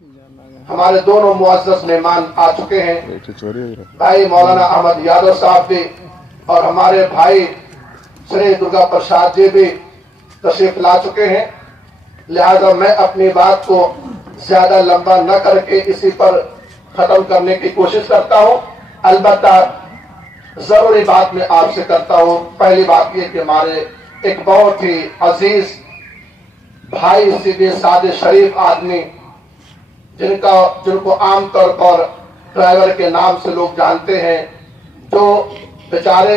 ہمارے دونوں معزز مہمان آ چکے ہیں، بھائی مولانا احمد یادو صاحب بھی اور ہمارے بھائی شری درگا پرساد جی بھی تشریف لا چکے ہیں، لہذا میں اپنی بات کو زیادہ لمبا نہ کر کے اسی پر ختم کرنے کی کوشش کرتا ہوں۔ البتہ ضروری بات میں آپ سے کرتا ہوں۔ پہلی بات یہ کہ ہمارے ایک بہت ہی عزیز بھائی سیدھے سادے شریف آدمی جن کو عام طور پر ڈرائیور کے نام سے لوگ جانتے ہیں، جو بیچارے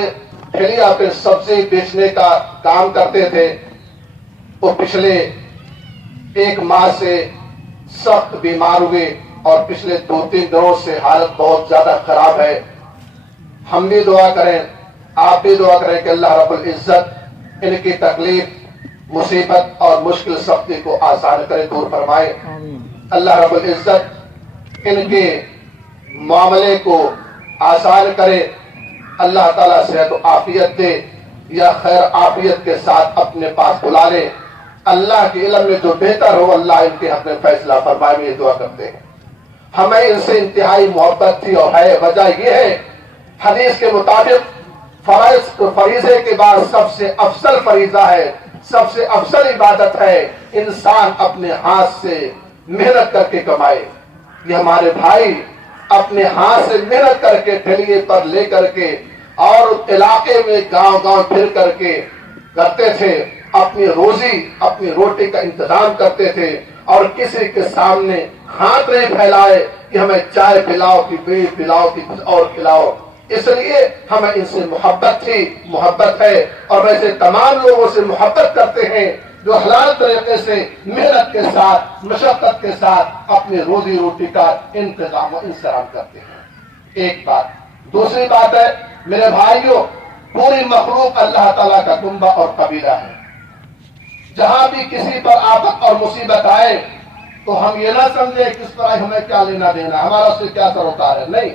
ٹھیلیا پہ سبزی بیچنے کا کام کرتے تھے، وہ پچھلے ایک ماہ سے سخت بیمار ہوئے اور پچھلے 2-3 دنوں سے حالت بہت زیادہ خراب ہے۔ ہم بھی دعا کریں، آپ بھی دعا کریں کہ اللہ رب العزت ان کی تکلیف، مصیبت اور مشکل سختی کو آسان کرے، دور فرمائے۔ اللہ رب العزت ان کے معاملے کو آسان کرے، اللہ تعالیٰ صحت و عافیت دے یا خیر عافیت کے ساتھ اپنے پاس بلا لے۔ اللہ کے علم میں جو بہتر ہو اللہ ان کے حق میں فیصلہ فرمائے، میں یہ دعا کرتے ہیں۔ ہمیں ان سے انتہائی محبت تھی اور ہے، وجہ یہ ہے حدیث کے مطابق فریضے کے بعد سب سے افضل فریضہ ہے، سب سے افضل عبادت ہے انسان اپنے ہاتھ سے محنت کر کے کمائے۔ یہ ہمارے بھائی اپنے ہاتھ سے محنت کر کے ٹھیلے پر لے کر کے اور علاقے میں گاؤں گاؤں پھر کر کے کرتے تھے، اپنی روزی اپنی روٹی کا انتظام کرتے تھے، اور کسی کے سامنے ہاتھ نہیں پھیلائے کہ ہمیں چائے پلاؤ کہ بیڑی پلاؤ کہ کچھ اور کھلاؤ۔ اس لیے ہمیں ان سے محبت تھی، محبت ہے، اور ویسے تمام لوگوں سے محبت کرتے ہیں جو حلال طریقے سے محنت کے ساتھ مشقت کے ساتھ اپنی روزی روٹی کا انتظام و انصرام کرتے ہیں۔ ایک بات۔ دوسری بات ہے میرے بھائیوں، پوری مخلوق اللہ تعالیٰ کا کنبہ اور قبیلہ ہے۔ جہاں بھی کسی پر آفت اور مصیبت آئے تو ہم یہ نہ سمجھیں کس پر ہمیں کیا لینا دینا، ہمارا اس سے کیا سروکار ہے، نہیں۔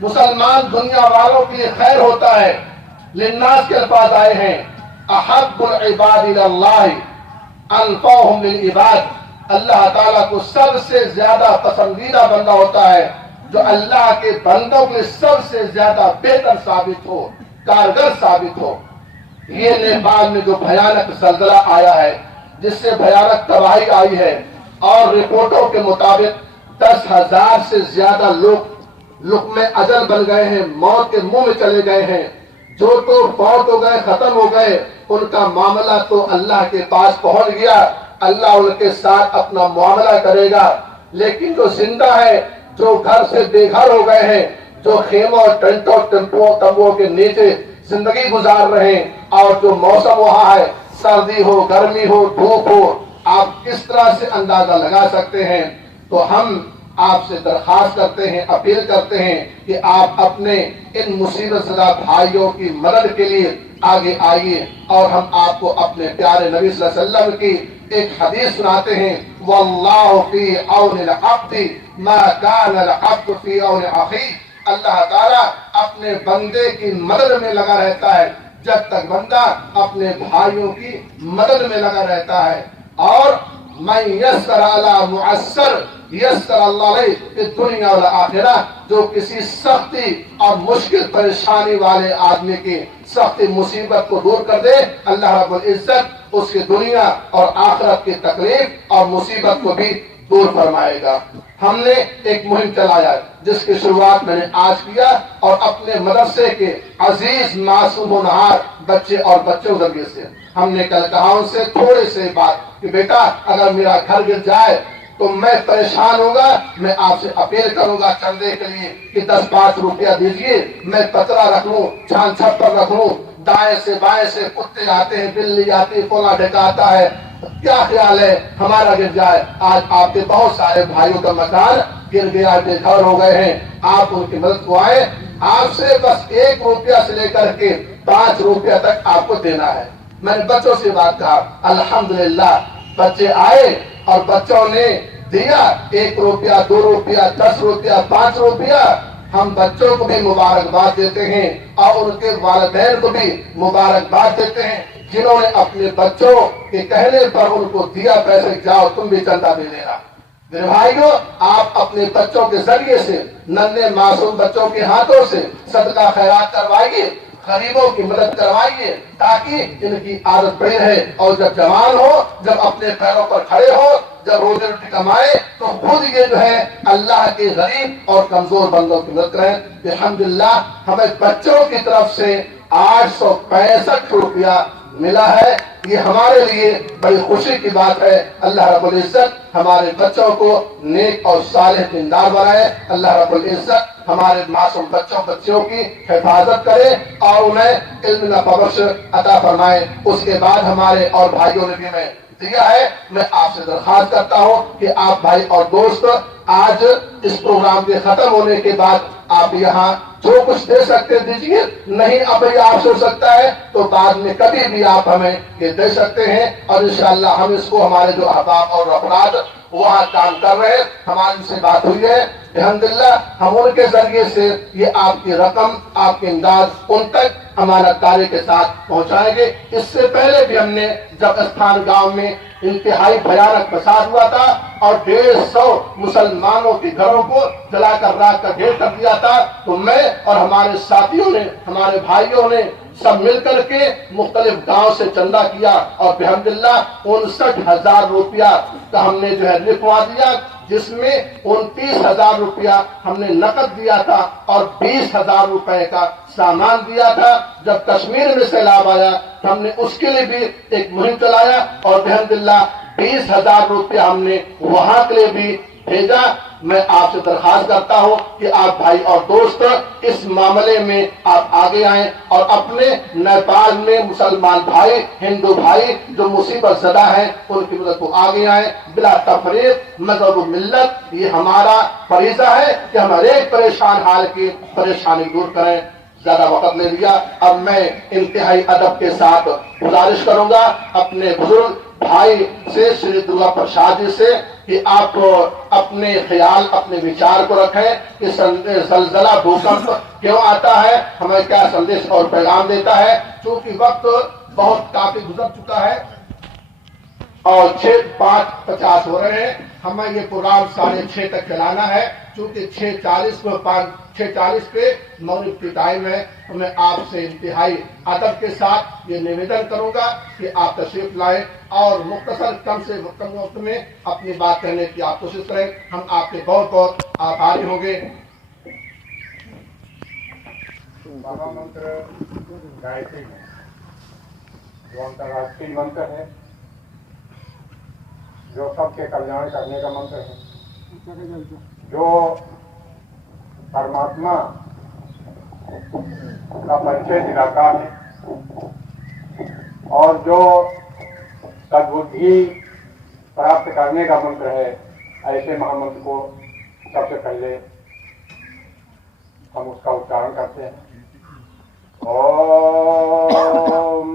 مسلمان دنیا والوں کے لیے خیر ہوتا ہے۔ للناس کے الفاظ آئے ہیں، احب العباد اللہ انفعهم للعباد۔ اللہ تعالیٰ کو سب سے زیادہ پسندیدہ بندہ ہوتا ہے جو اللہ کے بندوں کے سب سے زیادہ بہتر ثابت ہو، کارگر ثابت ہو۔ یہ نیپال میں جو بھیانک زلزلہ آیا ہے، جس سے بھیانک تباہی آئی ہے، اور رپورٹوں کے مطابق 10,000 سے زیادہ لوگ لقمہ اجل بن گئے ہیں، موت کے منہ میں چلے گئے ہیں۔ جو تو فوت ہو گئے، ختم ہو گئے، ان کا معاملہ تو اللہ کے پاس پہنچ گیا، اللہ ان کے ساتھ اپنا معاملہ کرے گا۔ لیکن جو زندہ ہے، جو گھر سے بے گھر ہو گئے ہیں، جو خیموں ٹینٹوں تمبوں کے نیچے زندگی گزار رہے ہیں، اور جو موسم وہاں ہے، سردی ہو، گرمی ہو، دھوپ ہو، آپ کس طرح سے اندازہ لگا سکتے ہیں۔ تو ہم آپ سے درخواست کرتے ہیں، اپیل کرتے ہیں کہ آپ اپنے ان مصیبت زدہ بھائیوں کی مدد کے لیے آگے آئیے، اور ہم آپ کو اپنے پیارے نبی صلی اللہ علیہ وسلم کی ایک حدیث سناتے ہیں، واللہ فی عون العبد ما کان العبد فی عون اخیہ۔ اللہ تعالیٰ اپنے بندے کی مدد میں لگا رہتا ہے جب تک بندہ اپنے بھائیوں کی مدد میں لگا رہتا ہے۔ اور من یسر علی معسر یسر اللہ علیہ فی الدنیا والآخرہ، جو کسی سختی اور مشکل پریشانی والے آدمی کی سختی مصیبت کو دور کر دے، اللہ رب العزت اس کی دنیا اور آخرت کی تکلیف اور مصیبت کو بھی دور فرمائے گا۔ ہم نے ایک مہم چلایا جس کی شروعات میں نے آج کیا، اور اپنے مدرسے کے عزیز معصوم و نہار بچے اور بچوں ذریعے سے ہم نے کل کہا ان سے تھوڑے سے بات کہ بیٹا اگر میرا گھر گر جائے تو میں پریشان ہوں گا، میں آپ سے اپیل کروں گا چندے کے لیے کہ 10-5 روپیہ دیجئے، میں پتلا رکھ لوں، چھان چھپر رکھ لوں، دائیں سے بائیں سے کتے آتے ہیں، بلی آتی ہے، فلاں ڈھکا آتا ہے، کیا خیال ہے ہمارا گر جائے۔ آج آپ کے بہت سارے بھائیوں کا مکان گر گیا، بے گھر ہو گئے ہیں، آپ ان کی مدد کو آئے۔ آپ سے بس 1 روپیہ سے لے کر کے 5 روپیہ تک آپ کو دینا ہے۔ میں نے بچوں سے بات کہا، الحمدللہ بچے آئے اور بچوں نے دیا 1 روپیہ، 2 روپیہ، 10 روپیہ، 5 روپیہ۔ ہم بچوں کو بھی مبارکباد دیتے ہیں اور ان کے والدین کو بھی مبارکباد دیتے ہیں جنہوں نے اپنے بچوں کے کہنے پر ان کو دیا پیسے، جاؤ تم بھی چندہ دے دینا۔ میرے بھائیوں، آپ اپنے بچوں کے ذریعے سے، ننھے معصوم بچوں کے ہاتھوں سے صدقہ خیرات کروائیے، غریبوں کی مدد کروائیے، تاکہ ان کی عادت بڑی رہے، اور جب جوان ہو، جب اپنے پیروں پر کھڑے ہو، جب روزی روٹی کمائے، تو خود یہ جو ہے اللہ کے غریب اور کمزور بندوں کی مدد کریں۔ الحمدللہ ہمیں بچوں کی طرف سے 865 روپیہ ملا ہے، یہ ہمارے لیے بڑی خوشی کی بات ہے۔ اللہ رب العزت ہمارے بچوں کو نیک اور صالح دیندار بنائے، اللہ رب العزت ہمارے معصوم بچوں کی حفاظت کرے اور انہیں علم نافع بخش عطا فرمائے۔ اس کے بعد ہمارے اور بھائیوں نے بھی ہمیں دیا ہے، میں آپ سے درخواست کرتا ہوں کہ آپ بھائی اور دوست آج اس پروگرام کے ختم ہونے کے بعد آپ یہاں جو کچھ دے سکتے دیجیے، نہیں اب آپ سے ہو سکتا ہے تو بعد میں کبھی بھی آپ ہمیں یہ دے سکتے ہیں، اور انشاءاللہ ہم اس کو ہمارے جو احباب اور افراد وہاں کام کر رہے ہیں، ہماری ان سے بات ہوئی ہے، الحمدللہ ہم ان کے ذریعے سے یہ آپ کی رقم، آپ کی امداد ان تک امانت داری کے ساتھ پہنچائیں گے۔ اس سے پہلے بھی ہم نے جب استھان گاؤں میں انتہائی بھیانک فساد ہوا تھا اور 150 مسلمانوں کے گھروں کو جلا کر راکھ کر ڈھیر کر دیا تھا، تو میں اور ہمارے ساتھیوں نے، ہمارے بھائیوں نے سب مل کر کے مختلف گاؤں سے چندہ کیا اور الحمدللہ 59,000 روپیہ کا ہم نے جو ہے لکھوا دیا، جس میں 29,000 روپیہ ہم نے نقد دیا تھا اور 20,000 روپے کا سامان دیا تھا۔ جب کشمیر میں سیلاب آیا تو ہم نے اس کے لیے بھی ایک مہم چلایا اور الحمدللہ 20,000 روپیہ ہم نے وہاں کے لیے بھی بھیجا۔ میں آپ سے درخواست کرتا ہوں کہ آپ بھائی اور دوست اس معاملے میں آپ آگے آئیں اور اپنے نیپال میں مسلمان بھائی، ہندو بھائی جو مصیبت زدہ ہیں ان کی مدد کو آگے آئیں بلا تفریق، مذہب و ملت۔ یہ ہمارا فریضہ ہے کہ ہم ہر ایک پریشان حال کی پریشانی دور کریں۔ زیادہ وقت لے لیا، اب میں انتہائی ادب کے ساتھ گزارش کروں گا اپنے بزرگ بھائی سے، شری درگا پرساد جی سے، کہ آپ اپنے خیال، اپنے وچار کو رکھیں کہ زلزلہ بھوکمپ کیوں آتا ہے، ہمیں کیا سندیش اور پیغام دیتا ہے۔ چونکہ وقت بہت کافی گزر چکا ہے اور 5:50 ہو رہے ہیں، ہمیں یہ پروگرام 6:30 تک چلانا ہے، چونکہ 6:40 پہ مغرب کی ٹائم ہے۔ تو میں آپ سے انتہائی ادب کے ساتھ یہ نویدن کروں گا کہ آپ تشریف لائیں اور مختصر کم سے کم وقت میں اپنی بات کہنے کی آپ کوشش کریں۔ ہم آپ کے بہت بہت آبھاری ہوں گے۔ مہا منتر گایتری جو انترراشٹریہ منتر ہے، جو سب کے کلیان کرنے کا منتر ہے، جو پرماتما کا پریچے دلاتا ہے اور جو سدبدھی پراپت کرنے کا منتر ہے، ایسے مہا منتر کو سب سے پہلے ہم اس کا اچارن کرتے ہیں۔ Om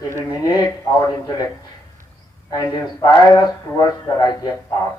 illuminate our intellect and inspire us towards the righteous path।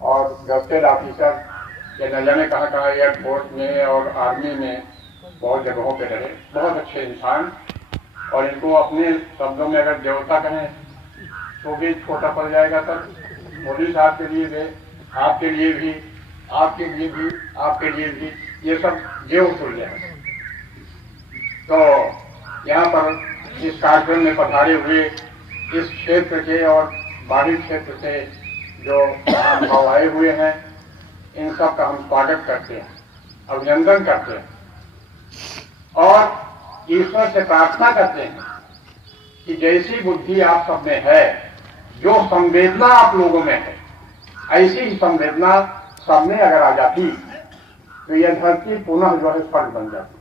اور گزٹیڈ آفیسر یہ نہ جانے کہاں کہاں ایئر فورس میں اور آرمی میں بہت جگہوں پہ رہے، بہت اچھے انسان، اور ان کو اپنے شبدوں میں اگر دیوتا کہیں تو بھی چھوٹا پڑ جائے گا سر۔ مودی صاحب کے لیے بھی، آپ کے لیے بھی، آپ کے لیے بھی، آپ کے لیے بھی، یہ سب یہ اصول ہے۔ تو یہاں پر اس کارکرم میں پدھارے ہوئے اس چھیتر کے اور باہری چھیتر سے جو مہمان آئے ہوئے ہیں، ان سب کا ہم سواگت کرتے ہیں، ابھینندن کرتے ہیں، اور ایشور سے پرارتھنا کرتے ہیں کہ جیسی بدھی آپ سب میں ہے، جو سنویدنا آپ لوگوں میں ہے، ایسی ہی سنویدنا سب میں اگر آ جاتی تو یہ دھرتی پنہ جو ہے سرگ بن جاتی۔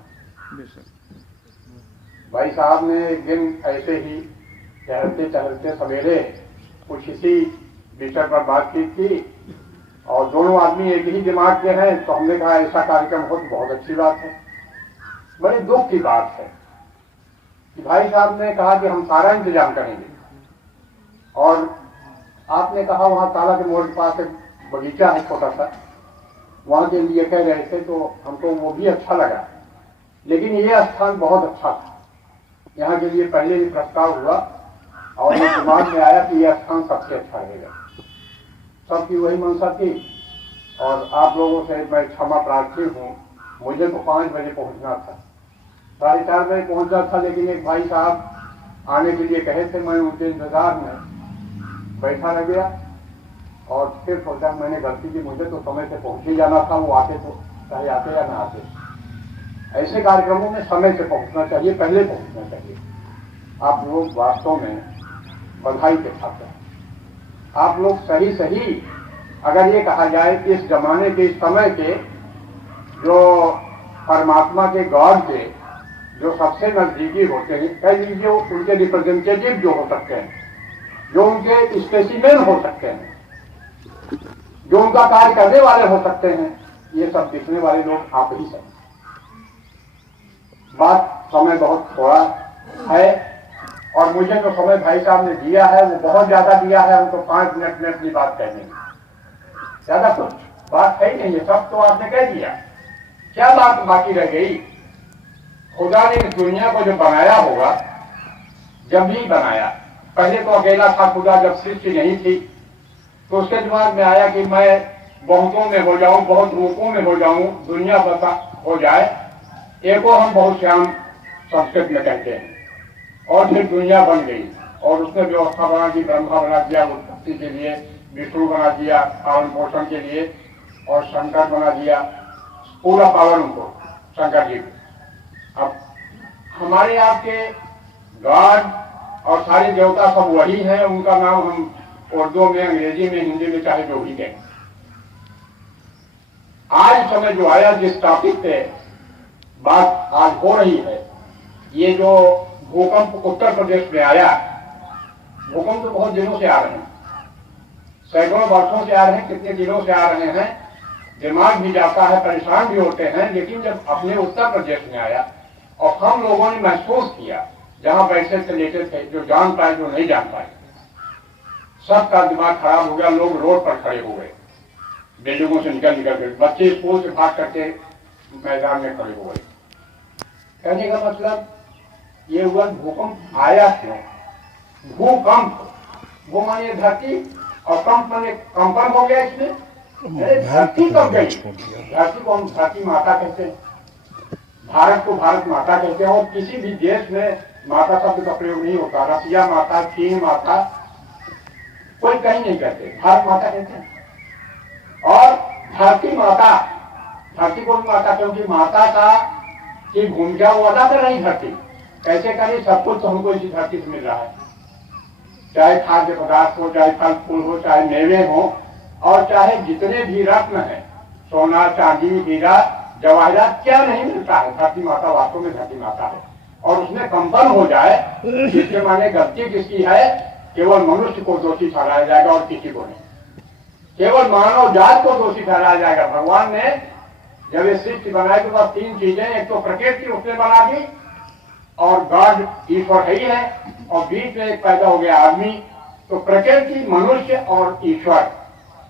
بھائی صاحب نے ایک دن ایسے ہی ٹہلتے ٹہلتے سویرے کچھ اسی وشے پر بات چیت کی، اور دونوں آدمی ایک ہی دماغ کے ہیں، تو ہم نے کہا ایسا کارکرم ہو تو بہت اچھی بات ہے۔ بڑے دکھ کی بات ہے کہ بھائی صاحب نے کہا کہ ہم سارا انتظام کریں گے، اور آپ نے کہا وہاں تالا کے موڑ کے پاس ایک باغیچہ ہے چھوٹا سا، وہاں کے لیے کہہ رہے تھے، تو ہم کو وہ بھی اچھا لگا، لیکن یہ استھان بہت اچھا تھا، یہاں کے لیے پہلے ہی پرستاؤ ہوا اور یہ دماغ میں آیا کہ یہ استھان سب سے اچھا رہے گا۔ سب کی وہی منشا تھی، اور آپ لوگوں سے میں کھما پرارتھی ہوں، مجھے تو 5 بجے پہنچنا تھا، 4:30 بجے پہنچنا تھا، لیکن ایک بھائی صاحب آنے کے لیے کہے تھے، میں ان کے انتظار میں بیٹھا رہ گیا، اور پھر سوچا میں نے غلطی کی، مجھے تو سمے سے پہنچ ہی جانا تھا، وہ آتے تو چاہے آتے یا نہ آتے۔ ایسے کارکرموں میں سمے سے پہنچنا چاہیے، پہلے پہنچنا چاہیے۔ آپ لوگ واستو میں بدھائی کے ساتھ ہیں، آپ لوگ صحیح اگر یہ کہا جائے کہ اس زمانے کے، اس سمے کے جو پرماتما کے گاڈ کے جو سب سے نزدیکی ہوتے ہیں، کہہ لیجیے ان کے ریپرزینٹیٹو جو ہو سکتے ہیں، جو ان کے اسپیسیمن ہو سکتے ہیں، جو ان کا کاریہ کرنے والے ہو سکتے ہیں، یہ سب دکھنے والے لوگ آپ ہی سب۔ بات سمے بہت تھوڑا ہے، اور مجھے جو سمے بھائی صاحب نے دیا ہے وہ بہت زیادہ دیا ہے، ہم تو 5 منٹ میں اپنی بات کہنے گے، زیادہ کچھ بات ہے ہی نہیں، یہ سب تو آپ نے کہہ دیا۔ کیا بات باقی رہ گئی؟ خدا نے اس دنیا کو جو بنایا ہوگا، جب بھی بنایا، پہلے تو اکیلا تھا خدا، جب سرشٹی نہیں تھی تو اس کے دماغ میں آیا کہ میں بہتوں میں ہو جاؤں، بہت روپوں میں ہو جاؤں، دنیا بسا ہو جائے، ایکو ہم بہت شیام سنسکرت میں کہتے ہیں، اور پھر دنیا بن گئی، اور اس نے ویوستھا بنا دی، برہما بنا دیا اتپتی کے لیے، وشنو بنا دیا پالن پوشن کے لیے، اور شنکر بنا دیا، پورا پاور ان کو شنکر جی کو۔ اب ہمارے آپ کے گاڈ اور سارے دیوتا سب وہی ہیں، ان کا نام ہم اردو میں، انگریزی میں، ہندی میں چاہے جو بھی کہیں۔ آج سمے جو آیا، جس ٹاپک پہ بات آج ہو رہی ہے، یہ جو بھوکمپ اتر پردیش میں آیا، بھوکمپ تو بہت دنوں سے آ رہے ہیں، سینکڑوں برسوں سے آ رہے ہیں، کتنے دنوں سے آ رہے ہیں، دماغ بھی جاتا ہے، پریشان بھی ہوتے ہیں، لیکن جب اپنے اتر پردیش میں آیا اور ہم لوگوں نے محسوس کیا، جہاں بیٹھے تھے لیٹے تھے، جو جان پائے جو نہیں جان پائے، سب کا دماغ خراب ہو گیا، لوگ روڈ پر کھڑے ہو گئے، بلڈنگوں سے نکل گئے، بچے اسکول سے بھاگ کر کے میدان میں کھڑے ہو گئے۔ کہنے کا مطلب یہ ہوا بھوکمپ آیا کیوں؟ بھوکمپ، وہ مانے دھرتی، اور کمپ مانے کمپن ہو گیا، اس میں دھرتی کب گئی؟ دھرتی کو ہم دھرتی ماتا کہتے ہیں، بھارت کو بھارت ماتا کہتے ہیں، اور کسی بھی دیش میں ماتا شبد کا پریوگ نہیں ہوتا، رشیا ماتا، چین ماتا، کوئی کہیں نہیں کہتے، بھارت ماتا کہتے ہیں۔ اور دھرتی ماتا، دھرتی کو بھی ماتا کیونکہ ماتا کا کی بھومکا وہ ادا کر رہی دھرتی، کیسے کریں؟ سب کچھ تو ہم کو اسی دھرتی سے مل رہا ہے، چاہے کھادیہ پدارتھ ہو، چاہے پھل پھول ہو، چاہے میوے ہو، اور چاہے جتنے بھی رتن ہیں، سونا چاندی ہیرا جواہرات، کیا نہیں ملتا ہے؟ دھرتی ماتا واستو میں دھرتی ماتا ہے، اور اس میں کمپن ہو جائے، جس کے مانے غلطی کس کی ہے؟ کیول منشیہ کو دوشی ٹھہرایا جائے گا اور کسی کو نہیں، کیول مانو جات کو دوشی ٹھہرایا جائے گا۔ بھگوان نے جب یہ سرشٹی بنائی تو بس 3 چیزیں، ایک تو پرکرتی اس نے بنا دی، اور گاڈ ایشور ہے ہی ہے، اور بیچ میں ایک پیدا ہو گیا آدمی، تو پرکرتی، منشیہ اور ایشور،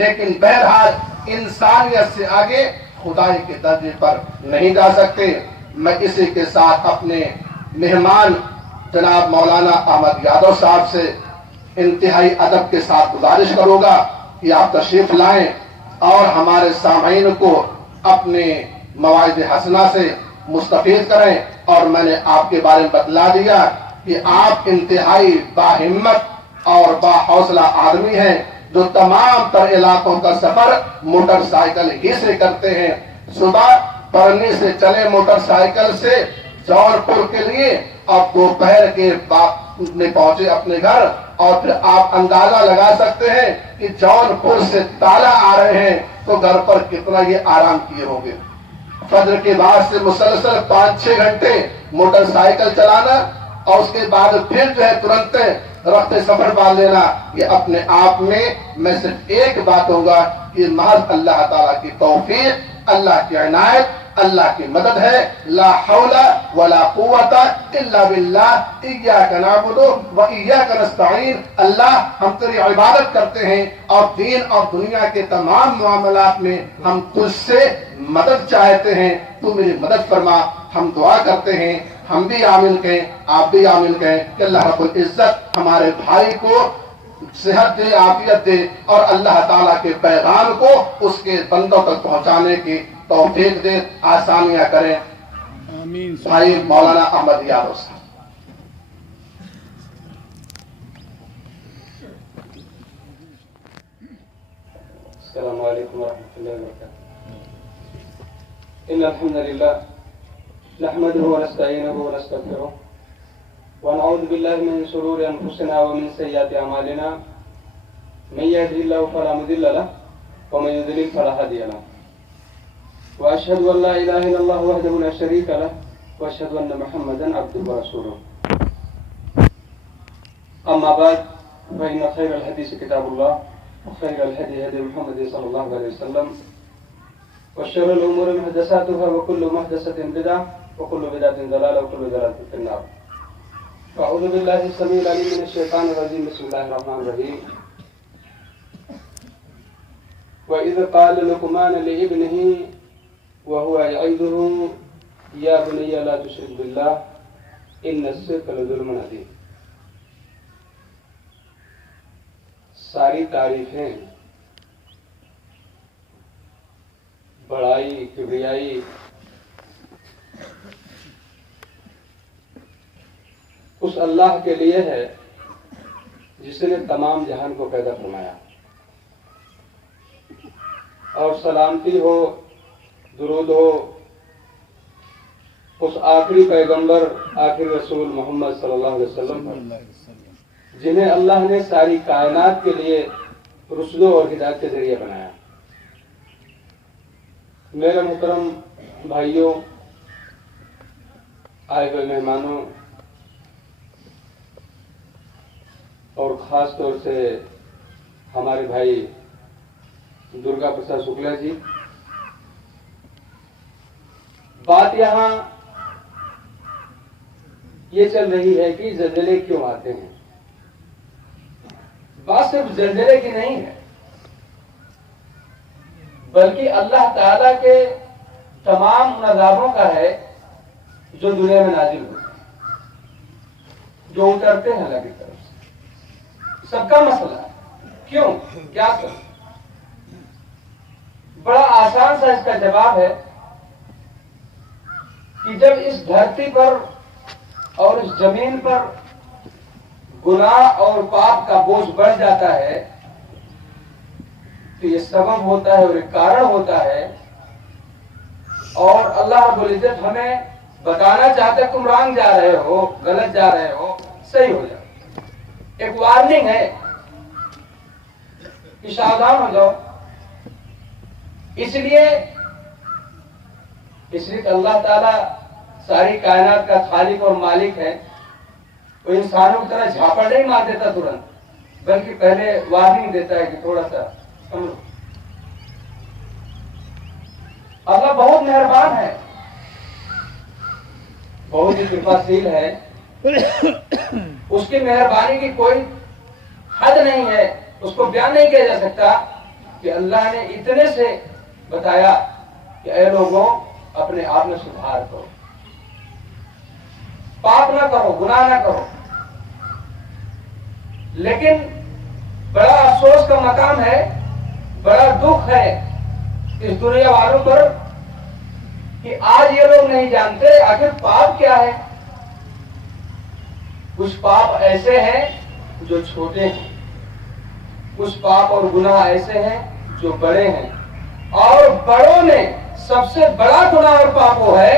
لیکن بہرحال انسانیت سے آگے خدائی کے درجے پر نہیں جا سکتے. میں اسی کے ساتھ اپنے مہمان جناب مولانا احمد یادو صاحب سے انتہائی ادب کے ساتھ گزارش کروں گا کہ آپ تشریف لائیں اور ہمارے سامعین کو اپنے مواعظ حسنہ سے مستفید کریں. اور میں نے آپ کے بارے میں بتلا دیا کہ آپ انتہائی باہمت اور باحوصلہ آدمی ہیں جو تمام تر علاقوں کا سفر موٹر سائیکل ہی سے کرتے ہیں. صبح پرنی سے چلے موٹر سائیکل سے جون پور کے لیے اور دوپہر کے میں پہنچے اپنے گھر. اور پھر آپ اندازہ لگا سکتے ہیں کہ جون پور سے تالا آ رہے ہیں تو گھر پر کتنا یہ آرام کیے ہوں گے. فجر کے بعد سے مسلسل 5-6 گھنٹے موٹر سائیکل چلانا اور اس کے بعد پھر جو ہے ترنت رخت سفر باندھ لینا، یہ اپنے آپ میں صرف ایک بات ہوگا کہ محض اللہ تعالیٰ کی توفیق، اللہ کی عنایت، اللہ کی مدد ہے. لا حول ولا قوت الا باللہ، ایاک نعبد و ایاک نستعین. اللہ ہم تیری عبادت کرتے ہیں اور دین اور دنیا کے تمام معاملات میں ہم تجھ سے مدد چاہتے ہیں، تو میری مدد فرما. ہم دعا کرتے ہیں، ہم بھی آمین کہیں، آپ بھی آمین کہیں کہ اللہ رب العزت ہمارے بھائی کو صحت دے، عافیت دے اور اللہ تعالیٰ کے پیغام کو اس کے بندوں تک پہنچانے کی توفیق دے، آسانیاں کریں. آمین. بھائی مولانا احمد یادو صاحب. السلام علیکم ورحمۃ اللہ وبرکاتہ. ان الحمد للہ نحمده ونستعینه ونستغفره ونعوذ بالله من شرور انفسنا ومن سیئات اعمالنا. من يهده الله فلا مضل له ومن يضلل فلا هادي له. واشهد ان لا اله الا الله وحده لا شريك له واشهد ان محمدا عبده ورسوله. اما بعد فان خير الحديث كتاب الله وخير الهدي هدي محمد صلى الله عليه وسلم وشر الامور محدثاتها وكل محدثة بدعة وكل بدعة ضلالة وكل ضلالة في النار. أعوذ بالله السميع العليم من الشيطان الرجيم. بسم الله الرحمن الرحيم. وإذ قال لقمان لابنه وهو يعظه يا بني لا تشرك بالله إن الشرك لظلم عظيم. ساری تعریفیں، بڑائی، کبریائی اس اللہ کے لیے ہے جس نے تمام جہان کو پیدا فرمایا. اور سلامتی ہو، درود ہو اس آخری پیغمبر، آخری رسول محمد صلی اللہ علیہ وسلم پر، جنہیں اللہ نے ساری کائنات کے لیے رسل اور ہدایت کے ذریعے بنایا. میرے محترم بھائیوں، آئے ہوئے مہمانوں اور خاص طور سے ہمارے بھائی درگا پرساد شکلا جی، بات یہاں یہ چل رہی ہے کہ زلزلے کیوں آتے ہیں. بات صرف زلزلے کی نہیں ہے، بلکہ اللہ تعالیٰ کے تمام عذابوں کا ہے جو دنیا میں نازل ہوتے ہیں، جو اترتے ہیں اللہ کی طرف سے. سب کا مسئلہ ہے کیوں، کیا کریں. بڑا آسان سا اس کا جواب ہے کہ جب اس دھرتی پر اور اس زمین پر گناہ اور پاپ کا بوجھ بڑھ جاتا ہے تو یہ سبب ہوتا ہے اور ایک کارن ہوتا ہے. اور اللہ رب العزت ہمیں بتانا چاہتے تم رانگ جا رہے ہو، غلط جا رہے ہو، صحیح ہو جاؤ. ایک وارننگ ہے کہ ساودھان ہو جاؤ. اس لیے کہ اللہ تعالیٰ ساری کائنات کا خالق اور مالک ہے. وہ انسانوں کی طرح جھاپڑ نہیں مار دیتا ترنت، بلکہ پہلے وارننگ دیتا ہے کہ تھوڑا سا سمجھو. اللہ بہت مہربان ہے، بہت ہی کرپاشیل ہے. اس کی مہربانی کی کوئی حد نہیں ہے، اس کو بیان نہیں کیا جا سکتا. کہ اللہ نے اتنے سے بتایا کہ اے لوگوں اپنے آپ میں سدھار کرو، پاپ نہ کرو، گناہ نہ کرو۔ لیکن بڑا افسوس کا مقام ہے، بڑا دکھ ہے اس دنیا والوں پر کہ آج یہ لوگ نہیں جانتے آخر پاپ کیا ہے۔ کچھ پاپ ایسے ہیں جو چھوٹے ہیں، کچھ پاپ اور گناہ ایسے ہیں جو بڑے ہیں، اور بڑوں میں سب سے بڑا گناہ اور پاپ وہ ہے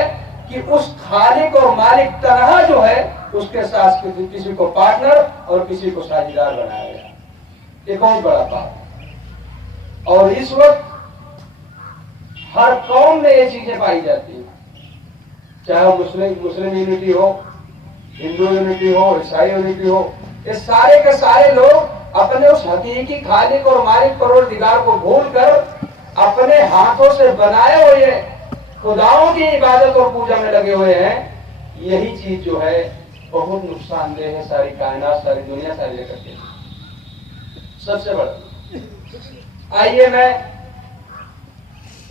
کہ اس خالق اور مالک تنہا جو ہے اس کے ساتھ کسی کو پارٹنر اور کسی کو ساجھیدار بنایا گیا، یہ بہت بڑا پاپ ہے۔ اور اس وقت ہر قوم میں یہ چیزیں پائی جاتی ہیں، چاہے مسلم یونٹی ہو، ہندو یونٹی ہو، عیسائی یونٹی ہو، یہ سارے کے سارے لوگ اپنے اس حقیقی خالق اور مالک پروردگار کو بھول کر اپنے ہاتھوں سے بنائے ہوئے خداؤں کی عبادت اور پوجا میں لگے ہوئے ہیں۔ یہی چیز جو ہے بہت نقصان دہ ہے، ساری کائنات، ساری دنیا، ساری جگت کے سب سے بڑا۔ آئیے میں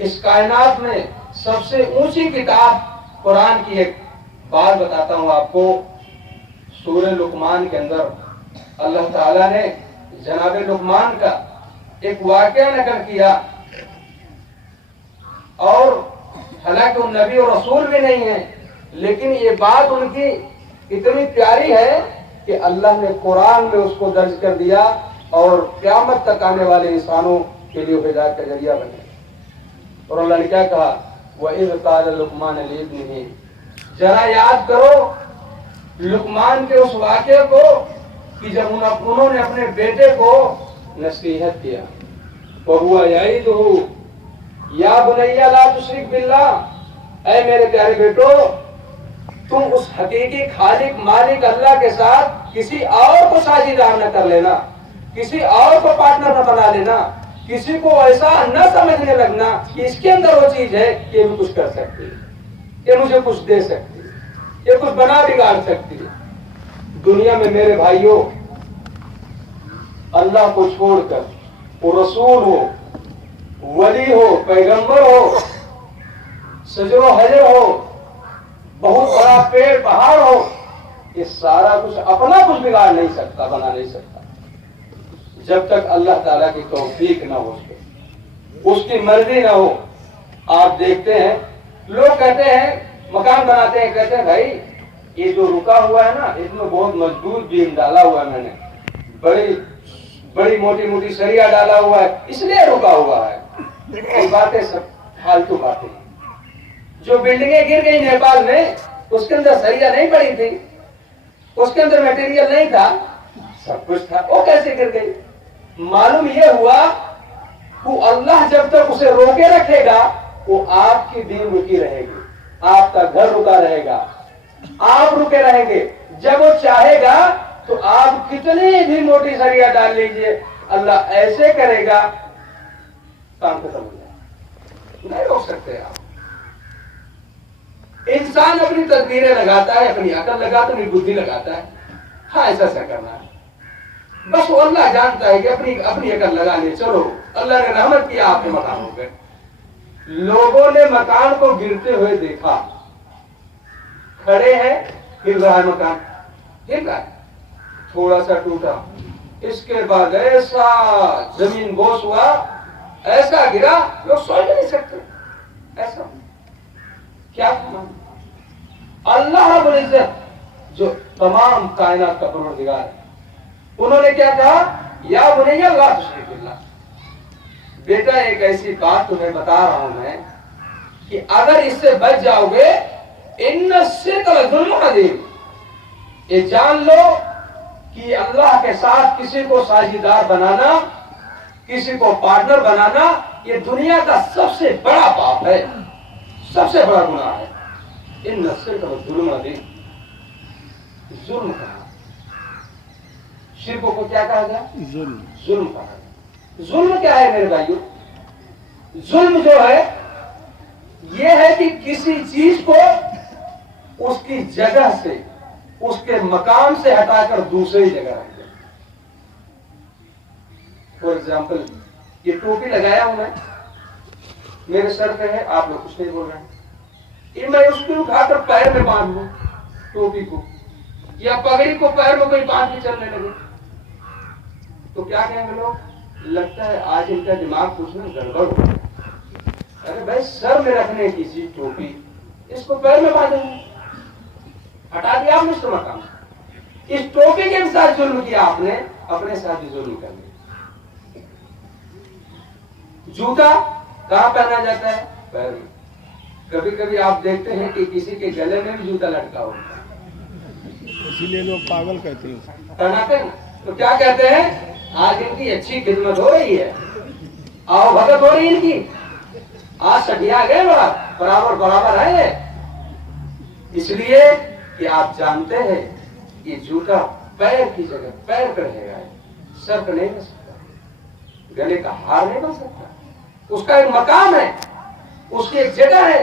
اس کائنات میں سب سے اونچی کتاب قرآن کی ایک بات بتاتا ہوں آپ کو۔ سورہ لقمان کے اندر اللہ تعالیٰ نے جناب لقمان کا ایک واقعہ نقل کیا، اور حالانکہ وہ نبی اور رسول بھی نہیں ہیں، لیکن یہ بات ان کی اتنی پیاری ہے کہ اللہ نے قرآن میں اس کو درج کر دیا اور قیامت تک آنے والے انسانوں کے لیے ہدایت کا ذریعہ بنے۔ اور اللہ نے کیا کہا، وَإِذْ قَالَ لُقْمَانُ لِابْنِهِ، ذرا یاد کرو لقمان کے اس واقعے کو کہ جب انہوں نے اپنے بیٹے کو نصیحت کیا، وَهُوَ يَعِظُهُ یا بنیا لا تشرک باللہ، اے میرے پیارے بیٹو تم اس حقیقی خالق مالک اللہ کے ساتھ کسی اور کو ساجھیدار نہ کر لینا، کسی اور کو پارٹنر نہ بنا لینا، کسی کو ایسا نہ سمجھنے لگنا کہ اس کے اندر وہ چیز ہے کہ یہ بھی کچھ کر سکتی ہے، یہ مجھے کچھ دے سکتی ہے، یہ کچھ بنا بگاڑ سکتی ہے۔ دنیا میں میرے بھائیوں اللہ کو چھوڑ کر وہ رسول ہو، ولی ہو، پیغمبر ہو، شجر و حجر ہو، بہت بڑا پیڑ پہاڑ ہو، یہ سارا کچھ اپنا کچھ بگاڑ نہیں سکتا، بنا نہیں سکتا جب تک اللہ تعالیٰ کی توفیق نہ ہو، اس کی مرضی نہ ہو۔ آپ دیکھتے ہیں لوگ کہتے ہیں مکان بناتے ہیں، کہتے ہیں بھائی یہ جو رکا ہوا ہے نا اس میں بہت مضبوط بیم ڈالا ہوا ہے، میں نے بڑی موٹی موٹی سریا ڈالا ہوا ہے اس لیے رکا ہوا ہے۔ یہ باتیں سب فالتو باتیں ہیں۔ جو بلڈنگیں گر گئی نیپال میں اس کے اندر سریا نہیں پڑی تھی، اس کے اندر میٹیریل نہیں تھا، سب کچھ تھا، وہ کیسے گر گئی؟ معلوم یہ ہوا کہ اللہ جب تک اسے روکے رکھے گا وہ آپ کی دین رکی رہے گی، آپ کا گھر رکا رہے گا، آپ رکے رہیں گے۔ جب وہ چاہے گا تو آپ کتنی بھی موٹی سریا ڈال لیجئے، اللہ ایسے کرے گا کام ختم ہو جائے، نہیں روک سکتے آپ۔ انسان اپنی تدبیریں لگاتا ہے، اپنی عقل لگاتا ہے، اپنی بدھی لگاتا ہے، ہاں ایسا کرنا ہے، بس وہ اللہ جانتا ہے کہ اپنی عقل لگانے چلو، اللہ نے رحمت کیا آپ کے مکان ہو گئے۔ لوگوں نے مکان کو گرتے ہوئے دیکھا، کھڑے ہیں، گر رہا ہے مکان، گر رہا ہے، تھوڑا سا ٹوٹا، اس کے بعد ایسا زمین بوس ہوا، ایسا گرا لوگ سوچ نہیں سکتے، ایسا کیا اللہ رب العزت جو تمام کائنات کا پروردگار ہے، انہوں نے کیا کہا، یا بنیا لا تشرک باللہ، بیٹا ایک ایسی بات تمہیں بتا رہا ہوں میں کہ اگر اس سے بچ جاؤ گے، ان الشرک لظلم عظیم، یہ جان لو کہ اللہ کے ساتھ کسی کو ساجھیدار بنانا، کسی کو پارٹنر بنانا، یہ دنیا کا سب سے بڑا پاپ ہے، سب سے بڑا گناہ ہے۔ ان الشرک لظلم عظیم، ظلم کہا، شرک کو کیا کہا گیا؟ ظلم کہا گیا۔ ظلم کیا ہے میرے بھائیوں؟ ظلم جو ہے یہ ہے کہ کسی چیز کو اس کی جگہ سے، اس کے مقام سے ہٹا کر دوسری جگہ رکھ دیں۔ فار ایگزامپل یہ ٹوپی لگایا ہوں میں، میرے سر پہ ہے، آپ لوگ کچھ نہیں بول رہے ہیں، یہ میں اس کو اٹھا کر پیر میں باندھ لوں ٹوپی کو، یا پگڑی کو پیر میں کوئی باندھ کے چلنے لگے تو کیا کہیں گے لوگ؟ لگتا ہے آج ان کا دماغ کچھ نہ گڑبڑ ہو گیا۔ ارے بھائی سر میں رکھنے کی چیز ٹوپی، اس کو پیر میں باندھیں گے، ہٹا دیا آپ نے اس کا مقام، اس ٹوپی کے ساتھ ظلم کیا آپ نے، اپنے ساتھ بھی ظلم کر لیا۔ جوتا کہاں پہنا جاتا ہے؟ پیر میں۔ کبھی کبھی آپ دیکھتے ہیں کہ کسی کے گلے میں بھی جوتا لٹکا ہوتا ہے، اسی لیے لوگ پاگل کہتے ہیں، پہناتے ہیں تو کیا کہتے ہیں؟ آج ان کی اچھی خدمت ہو رہی ہے، آؤ بھگت ہو رہی ان کی، آج سٹیا گئے بڑا برابر برابر ہے، اس لیے کہ آپ جانتے ہیں یہ جوتا پیر کی جگہ پیر پہ رہے گا، سر پہ نہیں بن سکتا، گلے کا ہار نہیں بن سکتا، اس کا ایک مقام ہے، اس کی ایک جگہ ہے۔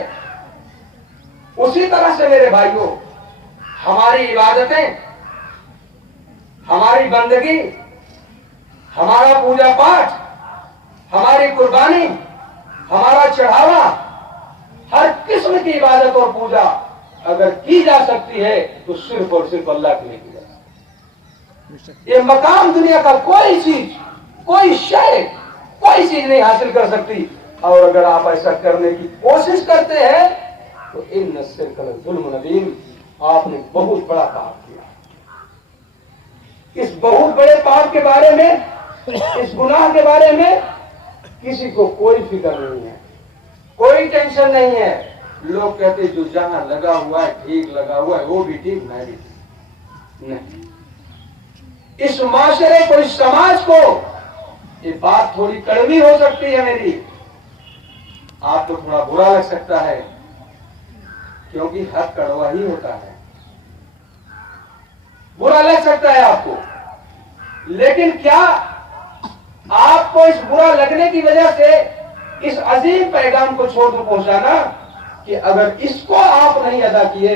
اسی طرح سے میرے بھائیوں، ہماری عبادتیں، ہماری بندگی، ہمارا پوجا پاٹ، ہماری قربانی، ہمارا چڑھاوا، ہر قسم کی عبادت اور پوجا اگر کی جا سکتی ہے تو صرف اور صرف اللہ کے لیے کی جا سکتی ہے۔ یہ مقام دنیا کا کوئی چیز، کوئی شے، کوئی چیز نہیں حاصل کر سکتی، اور اگر آپ ایسا کرنے کی کوشش کرتے ہیں تو ان الشرک لظلم عظیم، آپ نے بہت بڑا پاپ کیا۔ اس بہت بڑے پاپ کے بارے میں، اس گناہ کے بارے میں کسی کو کوئی فکر نہیں ہے، کوئی ٹینشن نہیں ہے۔ لوگ کہتے جو جہاں لگا ہوا ہے ٹھیک لگا ہوا ہے، وہ بھی ٹھیک، میں بھی ٹھیک نہیں۔ اس معاشرے کو، اس سماج کو یہ بات تھوڑی کڑوی ہو سکتی ہے میری، آپ کو تھوڑا برا لگ سکتا ہے، کیونکہ حق کڑوا ہی ہوتا ہے، برا لگ سکتا ہے آپ کو، لیکن کیا آپ کو اس برا لگنے کی وجہ سے اس عظیم پیغام کو چھوڑ کر پہنچانا کہ اگر اس کو آپ نہیں ادا کیے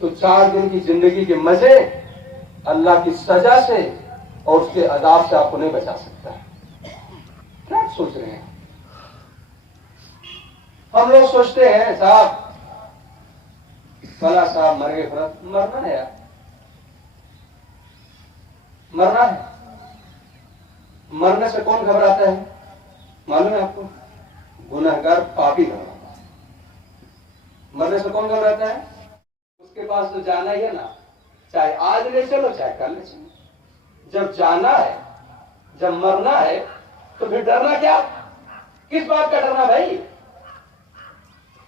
تو 4 دن کی زندگی کے مزے اللہ کی سزا سے اور اس کے عذاب سے آپ کو نہیں بچا سکتا ہے؟ کیا سوچ رہے ہیں؟ ہم لوگ سوچتے ہیں صاحب فلاں صاحب مر گئے، مرنا ہے یار، مرنا ہے۔ مرنے سے کون گھبراتا ہے معلوم ہے آپ کو؟ گنہگار پاپی گھبراتا ہے۔ مرنے سے کون گھبراتا ہے؟ اس کے پاس تو جانا ہی ہے نا، چاہے آج لے چلو چاہے کل لے چلو، جب جانا ہے، جب مرنا ہے تو پھر ڈرنا کیا؟ کس بات کا ڈرنا بھائی؟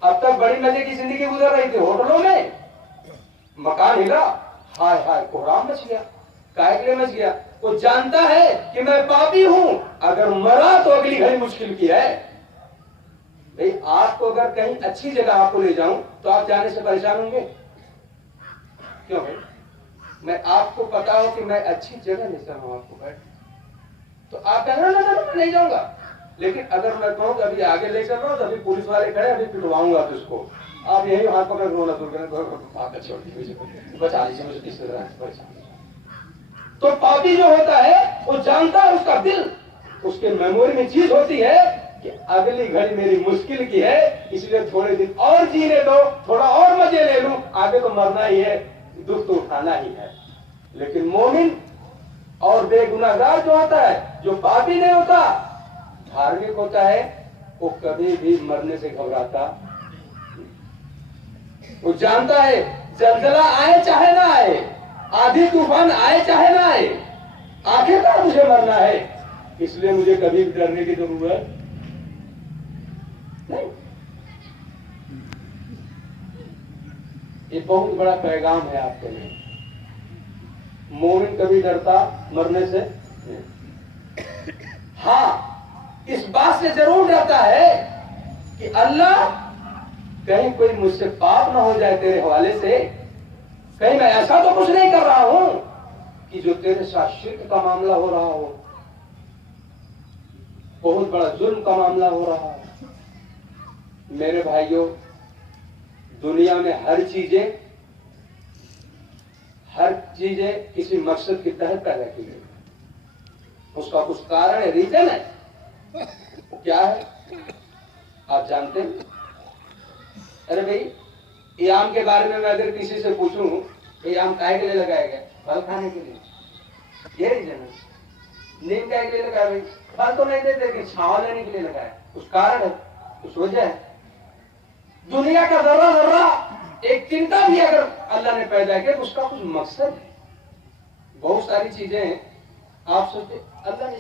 اب تک بڑی مزے کی زندگی گزر رہی تھی، ہوٹلوں میں مکان ہلا، ہائے ہائے کوہرام مچ گیا، کائے کے لیے مچ گیا۔ وہ جانتا ہے کہ میں پاپی ہوں، اگر مرا تو اگلی گھڑی مشکل کی ہے۔ بھئی آپ کو اگر کہیں اچھی جگہ آپ کو لے جاؤں تو آپ جانے سے پریشان ہوں گے؟ کیوں بھائی؟ میں آپ کو پتا ہو کہ میں اچھی جگہ لے جاؤں آپ کو بیٹھ تو آپ کہیں نا میں نہیں جاؤں گا، لیکن اگر میں کہوں کہ ابھی آگے لے چل رہا ہوں تو ابھی پولیس والے کھڑے، ابھی پٹواؤں گا تو اس کو، آپ یہی ہاتھ پکڑ رونا دور کریں، بچا لیجیے مجھے کس طرح پریشان۔ تو پاپی جو ہوتا ہے وہ جانتا ہے، اس کا دل، اس کے میموری میں چیز ہوتی ہے کہ اگلی گھڑی میری مشکل کی ہے، اس لیے تھوڑے دن اور جینے دو، تھوڑا اور مزے لے لوں، آگے تو مرنا ہی ہے، دکھ تو اٹھانا ہی ہے۔ لیکن مومن اور بے گناہگار جو ہوتا ہے، جو پاپی نہیں ہوتا، دھارمک ہوتا ہے، وہ کبھی بھی مرنے سے گھبراتا، وہ جانتا ہے زلزلہ آئے چاہے نہ آئے، آدھی طوفان آئے چاہے نہ آئے، آخرکار مجھے مرنا ہے، اس لیے مجھے کبھی بھی ڈرنے کی ضرورت نہیں۔ یہ بہت بڑا پیغام ہے آپ کے لیے۔ مومن کبھی ڈرتا مرنے سے نہیں۔ ہاں اس بات سے ضرور ڈرتا ہے کہ اللہ کہیں کوئی مجھ سے پاپ نہ ہو جائے تیرے حوالے سے، کہیں میں ایسا تو کچھ نہیں کر رہا ہوں کہ جو تیرے ساتھ شرک کا معاملہ ہو رہا ہو، بہت بڑا ظلم کا معاملہ ہو رہا ہے۔ میرے بھائیوں، دنیا میں ہر چیزیں کسی مقصد کے تحت پیدا کی گئی، اس کا کچھ کارن ہے، ریزن ہے۔ کیا ہے آپ جانتے ہیں؟ ارے بھائی یہ آم کے بارے میں اگر کسی سے پوچھوں یہ آم کائے کے لیے لگایا گیا؟ پھل کھانے کے لیے. یہ ریزن ہے. نیم کائے کے لیے لگایا بھائی؟ پھل تو نہیں دیتے کہ چھاؤں لینے کے لیے لگایا. اس کارن ہے, اس وجہ ہے. دنیا کا ذرہ ذرہ ایک چنتا بھی اگر اللہ نے پیدا کیا تو اس کا کچھ مقصد ہے. بہت ساری چیزیں ہیں. آپ سوچتے اللہ نے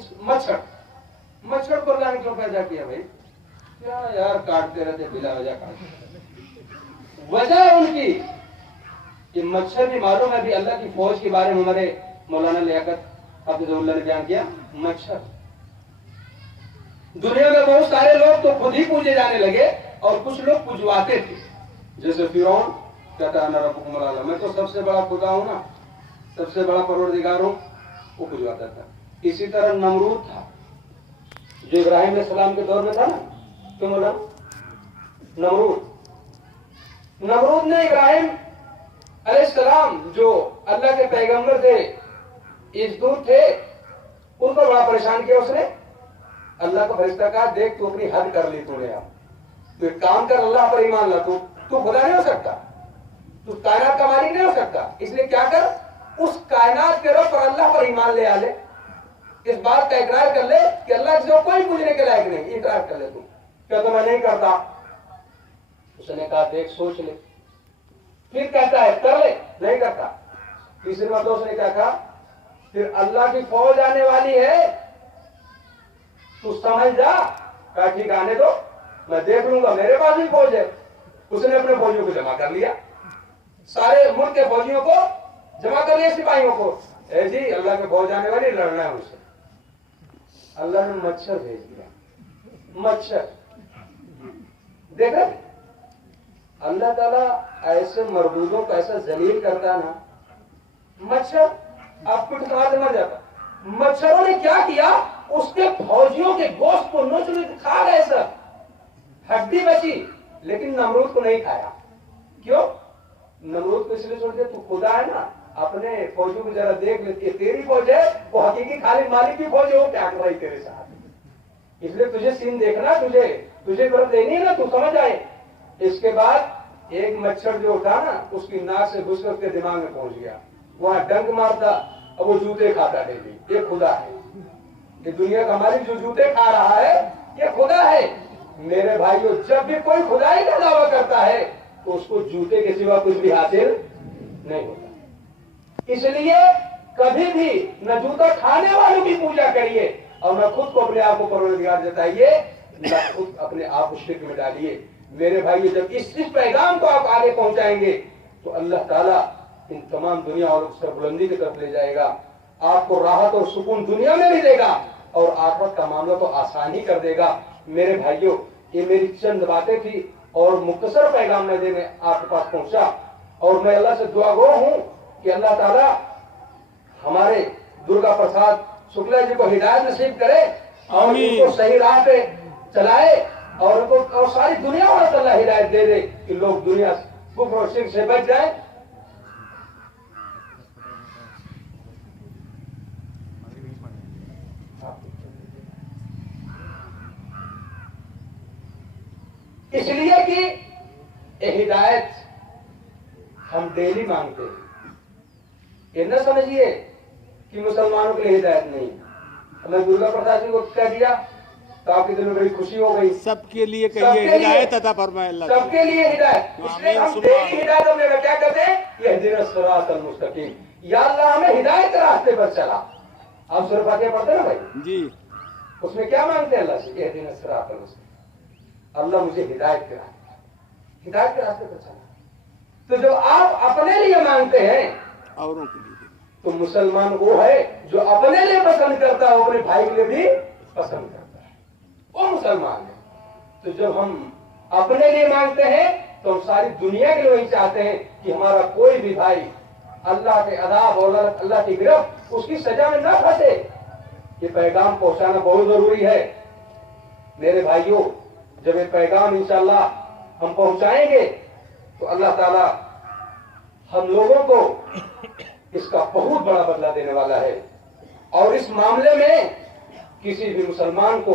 مچھر کو اللہ نے کیوں پیدا کیا بھائی؟ کیا یار کاٹتے رہتے بلا وجہ کاٹتے. وجہ ہے ان کی کہ مچھر بھی معلوم ہے. ابھی اللہ کی فوج کے بارے میں ہمارے مولانا لیاقت حافظ اللہ نے بیان کیا. مچھر دنیا میں بہت سارے لوگ تو خود ہی پوجے جانے لگے اور کچھ لوگ پوجواتے تھے. جیسے فرعون کہتا ہے انا ربکم الاعلی, میں تو سب سے بڑا خدا ہوں نا, سب سے بڑا پروردگار ہوں, وہ پوجواتا تھا. اسی طرح نمرود تھا جو ابراہیم علیہ السلام کے دور میں تھا نا. کیوں بولا نمرود نے ابراہیم علیہ السلام جو اللہ کے پیغمبر تھے, اس دور تھے, ان کو بڑا پریشان کیا. اس نے اللہ کو فرشتہ کہا دیکھ تو اپنی حد کر لی تو نے, تو ایک کام کر اللہ پر ایمان لا. تو خدا نہیں ہو سکتا, تو کائنات کا مالک نہیں ہو سکتا, اس لیے کیا کر اس کائنات کے رب پر اللہ پر ایمان لے آ لے. اس بات کا اقرار کر لے کہ اللہ سے کوئی پوچھنے کے لائق نہیں. اقرار کر لے تم. کیا تو میں نہیں کرتا. اس نے کہا دیکھ سوچ لے. پھر کہتا ہے کر لے, نہیں کرتا. تیسری مرتبہ اس نے کیا کہا پھر اللہ کی فوج آنے والی ہے تو سمجھ جا. کہا ٹھیک آنے دو, میں دیکھ لوں گا, میرے پاس بھی فوج ہے. اس نے اپنے فوجیوں کو جمع کر لیا, سارے ملک کے فوجیوں کو جمع کر لیا, سپاہیوں کو. اے جی اللہ کے فوج آنے والی, لڑنا ہے اسے. اللہ نے مچھر بھیج دیا. مچھر دیکھا اللہ تعالیٰ ایسے مردودوں کو ایسا ذلیل کرتا نا. مچھر اب پٹ کھا مر جاتا. مچھروں نے کیا کیا, اس کے فوجیوں کے گوشت کو نوچ نوچ کھا گئے سب, ہڈی بچی, لیکن نمرود کو نہیں کھایا. کیوں؟ نمرود کو اس لیے چھوڑ دیا تو خدا ہے نا, اپنے فوجیوں کو ذرا دیکھ لیتی ہے. تیری فوج ہے وہ حقیقی خالق مالک کی فوج ہے, وہ کیا کر رہی تیرے ساتھ. اس لیے تجھے سین دیکھنا, تجھے برف دینی ہے نا, تو سمجھ آئے. اس کے بعد ایک مچھر جو تھا نا اس کی ناک سے گھس کر اس کے دماغ میں پہنچ گیا. وہاں ڈنک مارتا اور وہ جوتے کھاتا ڈیلی. یہ خدا ہے, یہ دنیا کا مالک جو جوتے کھا رہا ہے یہ خدا ہے. میرے بھائیوں جب بھی کوئی خدائی کا دعویٰ کرتا ہے تو اس کو جوتے کے سوا کچھ بھی حاصل نہیں ہوتا. اس لیے کبھی بھی نہ جوتا کھانے والوں کی پوجا کریے اور نہ خود کو اپنے آپ کو پروردگار جتائیے, نہ خود اپنے آپ کو شرک میں ڈالیے. میرے بھائی جب اس پیغام کو آپ آگے پہنچائیں گے تو اللہ تعالیٰ ان تمام دنیا اور سربلندی کی طرف لے جائے گا. آپ کو راحت اور سکون دنیا میں بھی دے گا اور آخرت کا معاملہ تو آسان ہی کر دے گا. میرے بھائیوں یہ میری چند باتیں تھی اور مختصر پیغام میں دینے آپ کے پاس پہنچا, اور میں اللہ سے دعا گو ہوں کہ اللہ تعالیٰ ہمارے درگا پرساد شکلا جی کو ہدایت نصیب کرے اور ان کو صحیح راہ پہ چلائے اور ان کو اور ساری دنیا میں اللہ ہدایت دے دے کہ لوگ دنیا کفر اور شرک سے بچ جائیں. اس لیے کہ ہدایت ہم ڈیلی مانگتے ہیں. یہ نہ سمجھیے کہ مسلمانوں کے لیے ہدایت نہیں. ہمیں درگا پرساد جی کو کہہ دیا تو آپ کے دل میں بڑی خوشی ہو گئی. سب کے لیے کہیے ہدایت عطا فرمائے اللہ, سب کے لیے ہدایت. اس لیے ہم ڈیلی ہدایت ہم کیا کہتے ہیں, اہدنا الصراط المستقیم, یا اللہ ہمیں ہدایت کے راستے پر چلا. آپ سورہ فاتحہ پڑھتے ہیں نا بھائی جی, اس میں کیا مانگتے ہیں اللہ سے, اہدنا الصراط المستقیم, اللہ مجھے ہدایت کے راستے پر چلا. تو جو آپ اپنے لیے مانگتے ہیں اوروں کے لیے تو مسلمان وہ ہے جو اپنے لیے پسند کرتا ہے, اپنے بھائی کے لیے بھی پسند کرتا ہے, وہ مسلمان ہے. تو جب ہم اپنے لیے مانگتے ہیں تو ہم ساری دنیا کے لیے وہی چاہتے ہیں کہ ہمارا کوئی بھی بھائی اللہ کے عذاب اور اللہ کی گرفت اس کی سزا میں نہ پھنسے. یہ پیغام پہنچانا بہت ضروری ہے. میرے بھائیوں جب یہ پیغام انشاءاللہ ہم پہنچائیں گے تو اللہ تعالی ہم لوگوں کو اس کا بہت بڑا بدلہ دینے والا ہے. اور اس معاملے میں کسی بھی مسلمان کو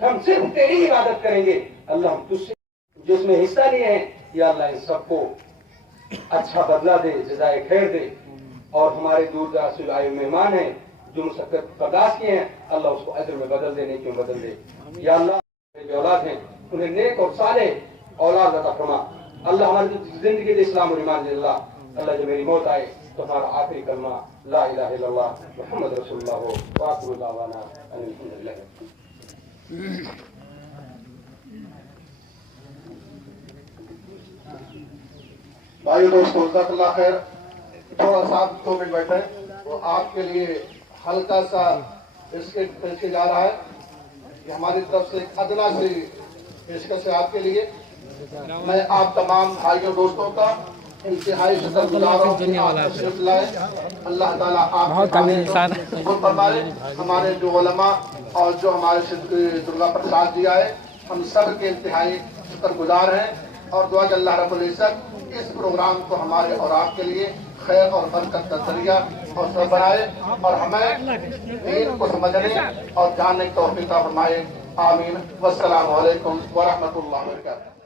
ہم صرف تیری عبادت کریں گے. اللہ ہم تجھ سے جس میں حصہ لیے ہیں یا اللہ ان سب کو اچھا بدلہ دے, جزائے خیر دے. اور ہمارے دور دراز سے آئے مہمان ہیں جو مشقت برداشت کیے ہیں, اللہ اس کو اجر میں بدل دے, نیکی میں بدل دے. یا اللہ جو اولاد ہیں انہیں نیک اور صالح اولاد عطا فرما. اللہ ہماری زندگی دے اسلام اور ایمان دے. اللہ جب میری موت آئے تو ہمارا آخری کلمہ لا الہ الا اللہ محمد رسول اللہ ہو. وآخر دعوانا ان الحمدللہ. بھائی دوستو جزاک اللہ خیر. تھوڑا سا 2 منٹ بیٹھے, وہ آپ کے لیے ہلکا سا بسکٹ پیش کیا جا رہا ہے. یہ ہماری طرف سے ایک ادنا سی پیشکش ہے آپ کے لیے. میں آپ تمام بھائیوں دوستوں کا انتہائی شکر گزار ہوں کہ آپ تشریف لائے. اللہ تعالیٰ آپ کو فرمائے. ہمارے جو علماء اور جو ہمارے درگا پرساد جی آئے, ہم سب کے انتہائی شکر گزار ہیں, اور دعا کہ اللہ رب العزت اس پروگرام کو ہمارے اور آپ کے لیے خیر اور برکت کا ذریعہ اور سبب بنائے, اور ہمیں دین کو سمجھنے اور جاننے کی توفیق عطا فرمائے. آمین. والسلام علیکم ورحمۃ اللہ وبرکاتہ.